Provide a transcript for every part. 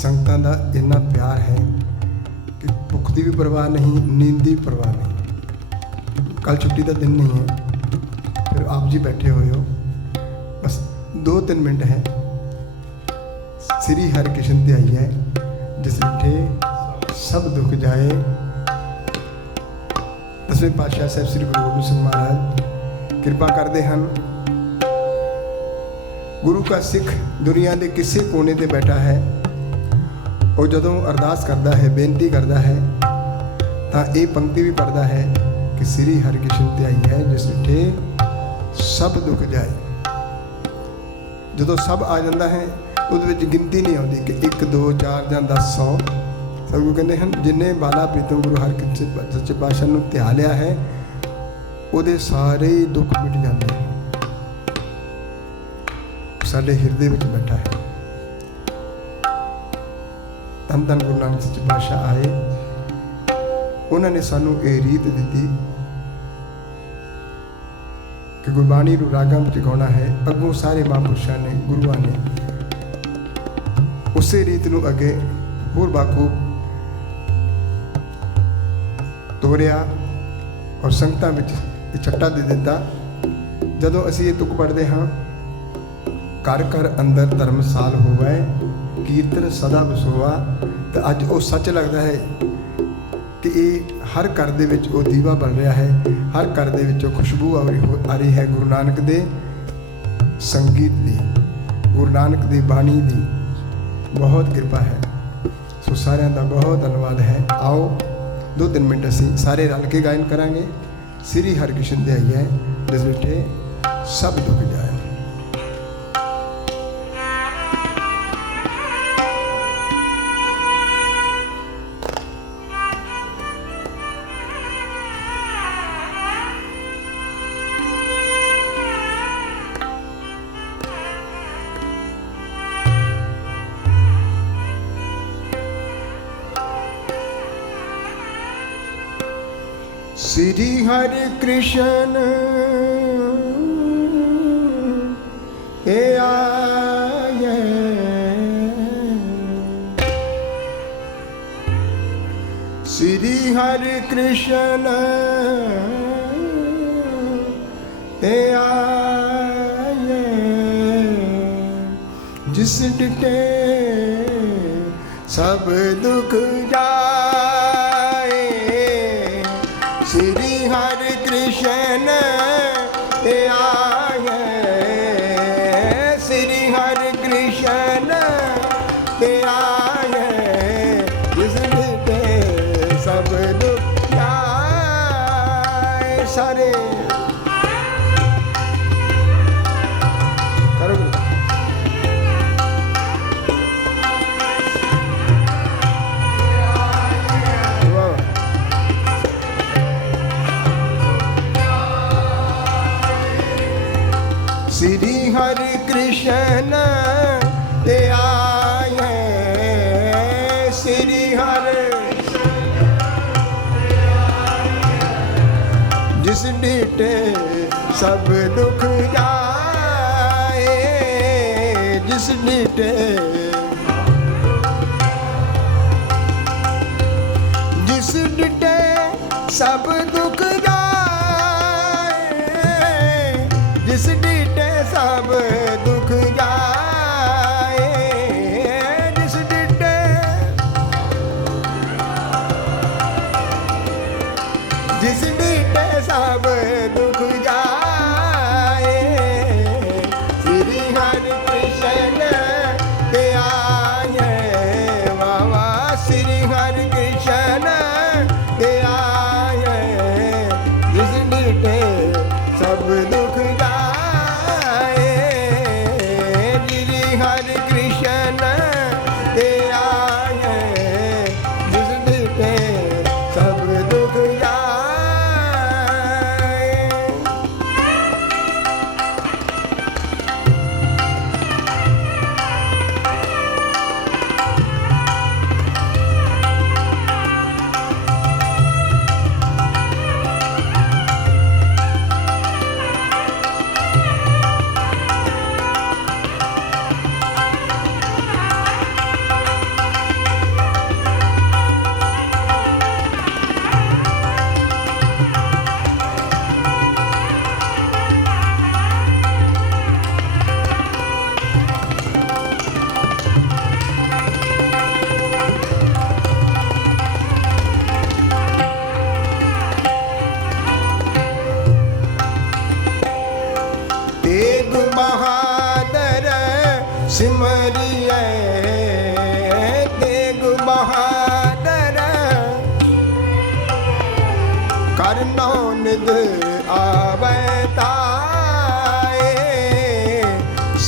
ਸੰਗਤਾਂ ਦਾ ਇੰਨਾ ਪਿਆਰ ਹੈ ਕਿ ਭੁੱਖ ਦੀ ਵੀ ਪਰਵਾਹ ਨਹੀਂ, ਨੀਂਦ ਦੀ ਵੀ ਪਰਵਾਹ ਨਹੀਂ। ਕੱਲ ਛੁੱਟੀ ਦਾ ਦਿਨ ਨਹੀਂ ਹੈ, ਫਿਰ ਆਪ ਜੀ ਬੈਠੇ ਹੋਏ ਹੋ। ਬਸ 2-3 ਮਿੰਟ ਹੈ। ਸ੍ਰੀ ਹਰਿਕ੍ਰਿਸ਼ਨ ਤੇ ਆਈ ਹੈ, ਜਿਸ ਵਿਠੇ ਸਭ ਦੁੱਖ ਜਾਏ। ਦਸਵੇਂ ਪਾਤਸ਼ਾਹ ਸਾਹਿਬ ਸ੍ਰੀ ਗੁਰੂ ਗੋਬਿੰਦ ਸਿੰਘ ਮਹਾਰਾਜ ਕਿਰਪਾ ਕਰਦੇ ਹਨ। ਗੁਰੂ ਕਾ ਸਿੱਖ ਦੁਨੀਆ ਦੇ ਕਿਸੇ ਕੋਨੇ ਤੇ ਬੈਠਾ ਹੈ। ਉਹ ਜਦੋਂ ਅਰਦਾਸ ਕਰਦਾ ਹੈ, ਬੇਨਤੀ ਕਰਦਾ ਹੈ, ਤਾਂ ਇਹ ਪੰਕਤੀ ਵੀ ਪੜਦਾ ਹੈ ਕਿ ਸ੍ਰੀ ਹਰਿਕ੍ਰਿਸ਼ਨ ਤੇ ਹੈ, ਜਿਸ ਵਿਠੇ ਸਭ ਦੁੱਖ ਜਾਏ। ਜਦੋਂ ਸਭ ਆ ਜਾਂਦਾ ਹੈ, ਉਹਦੇ ਵਿੱਚ ਗਿਣਤੀ ਨਹੀਂ ਆਉਂਦੀ ਕਿ 1 2 4 ਜਾਂ 10 100 ਸਤਿਗੁਰੂ ਕਹਿੰਦੇ ਹਨ, ਜਿਨੇ ਬਾਲਾ ਪ੍ਰੀਤਮ ਗੁਰੂ ਹਰਿਕ੍ਰਿਸ਼ਨ ਸੱਚੇ ਪਾਤਸ਼ਾਹ ਨੂੰ ਧਿਆ ਲਿਆ ਹੈ, ਉਹਦੇ ਸਾਰੇ ਹੀ ਦੁੱਖ ਮਿਟ ਜਾਂਦੇ ਹਨ। ਸਾਡੇ ਹਿਰਦੇ ਵਿੱਚ ਬੈਠਾ ਹੈ। ਧੰਨ ਧੰਨ ਗੁਰੂ ਨਾਨਕ ਸੱਚੇ ਪਾਤਸ਼ਾਹ ਆਏ। ਉਹਨਾਂ ਨੇ ਸਾਨੂੰ ਇਹ ਰੀਤ ਦਿੱਤੀ ਕਿ ਗੁਰਬਾਣੀ ਨੂੰ ਰਾਗਾਂ ਵਿੱਚ ਗਾਉਣਾ ਹੈ। ਅੱਗੋਂ ਸਾਰੇ ਮਹਾਂਪੁਰਸ਼ਾਂ ਨੇ, ਗੁਰੂਆਂ ਨੇ ਉਸੇ ਰੀਤ ਨੂੰ ਅੱਗੇ ਹੋਰ ਬਾਖੂਬ ਤੋਰਿਆ ਔਰ ਸੰਗਤਾਂ ਵਿੱਚ ਇਹ ਛੱਟਾ ਦੇ ਦਿੱਤਾ। ਜਦੋਂ ਅਸੀਂ ਇਹ ਤੁਕ ਪੜ੍ਹਦੇ ਹਾਂ, ਘਰ ਘਰ ਅੰਦਰ ਧਰਮਸਾਲ ਹੋਵੇ ਕੀਰਤਨ ਸਦਾ ਵਸੋਆ ਤਾਂ ਅੱਜ ਉਹ ਸੱਚ ਲੱਗਦਾ ਹੈ ਕਿ ਇਹ ਹਰ ਘਰ ਦੇ ਵਿੱਚ ਉਹ ਦੀਵਾ ਬਣ ਰਿਹਾ ਹੈ, ਹਰ ਘਰ ਦੇ ਵਿੱਚ ਉਹ ਖੁਸ਼ਬੂ ਆ ਰਹੀ ਹੋ- ਆ ਰਹੀ ਹੈ ਗੁਰੂ ਨਾਨਕ ਦੇ ਸੰਗੀਤ ਦੀ, ਗੁਰੂ ਨਾਨਕ ਦੀ ਬਾਣੀ ਦੀ। ਬਹੁਤ ਕਿਰਪਾ ਹੈ। ਸੋ ਸਾਰਿਆਂ ਦਾ ਬਹੁਤ ਧੰਨਵਾਦ ਹੈ। ਆਓ, ਦੋ ਤਿੰਨ ਮਿੰਟ ਅਸੀਂ ਸਾਰੇ ਰਲ ਕੇ ਗਾਇਨ ਕਰਾਂਗੇ। ਸ੍ਰੀ ਹਰਿਕ੍ਰਿਸ਼ਨ ਦੇ ਆਈ ਹੈ ਜਿਸ ਵਿੱਚ ਸਭ ਦੁੱਖ। ਸ੍ਰੀ ਹਰਿ ਕ੍ਰਿਸ਼ਨ। ਏ ਆਏ ਸ੍ਰੀ ਹਰਿ ਕ੍ਰਿਸ਼ਨ। ਏ ਆਏ ਜਿਸ ਡਟੇ ਸਭ ਦੁੱਖ ਸਾਰੇ Sri Hare Krishna ਜਿਸ ਡੇਟੇ ਸਭ ਦੁੱਖ ਜਾਏ ਜਿਸ ਡੇਟੇ ਜਿਸ ਡੇਟੇ ਸਭ ਦੁੱਖ ਜਾਏ ਜਿਸ I've been looking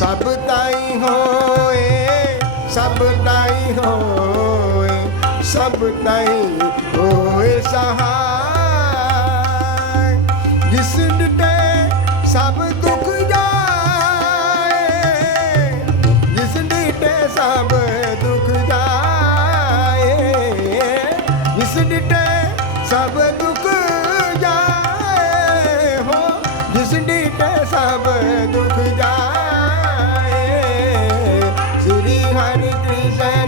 ਸਭ ਤਾਈ ਹੋਏ, ਸਭ ਤਾਈ ਹੋਏ, ਸਭ ਤਾਈ ਹੋਏ ਸਹਾਈ। ਜਿਸ ਡਟੇ ਸਭ ਦੁੱਖ ਜਾਏ, ਜਿਸ ਡਟੇ ਸਭ ਦੁੱਖ ਜਾਏ, ਜਿਸ ਡਟੇ ਸਭ ਹਰਿ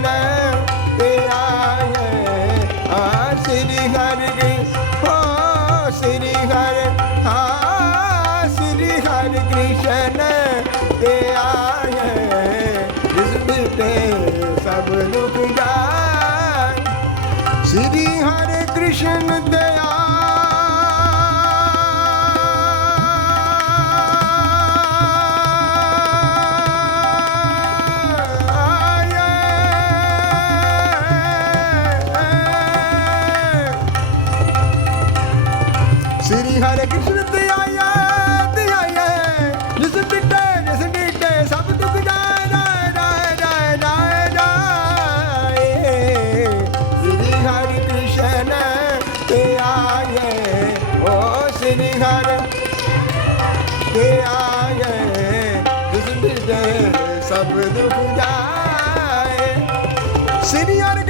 ਸ੍ਰੀ ਹਰਿ ਕ੍ਰਿਸ਼ਨ ਤੇ ਆਇਆ ਤੇ ਆਇਆ ਜਿਸ ਡਿੱਟੇ ਜਿਸ ਡਿੱਟੇ ਸਭ ਦੁੱਖ ਜਾਏ ਜਾਏ ਜਾਏ ਜਾਏ ਜਾਏ ਸ੍ਰੀ ਹਰਿ ਕ੍ਰਿਸ਼ਨ ਤੇ ਆਏ ਓ ਸ੍ਰੀ ਹਰ ਤੇ ਆਏ ਜਿਸ ਡਿੱਟੇ ਸਭ ਦੁੱਖ ਜਾਏ। ਸ੍ਰੀ ਹਰਿ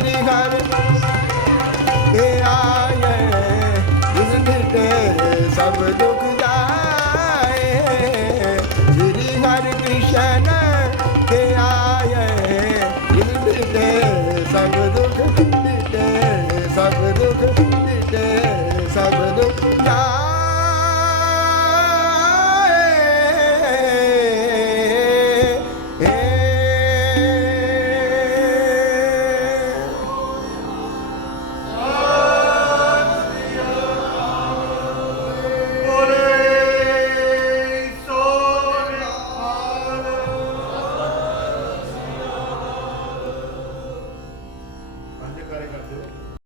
ਆ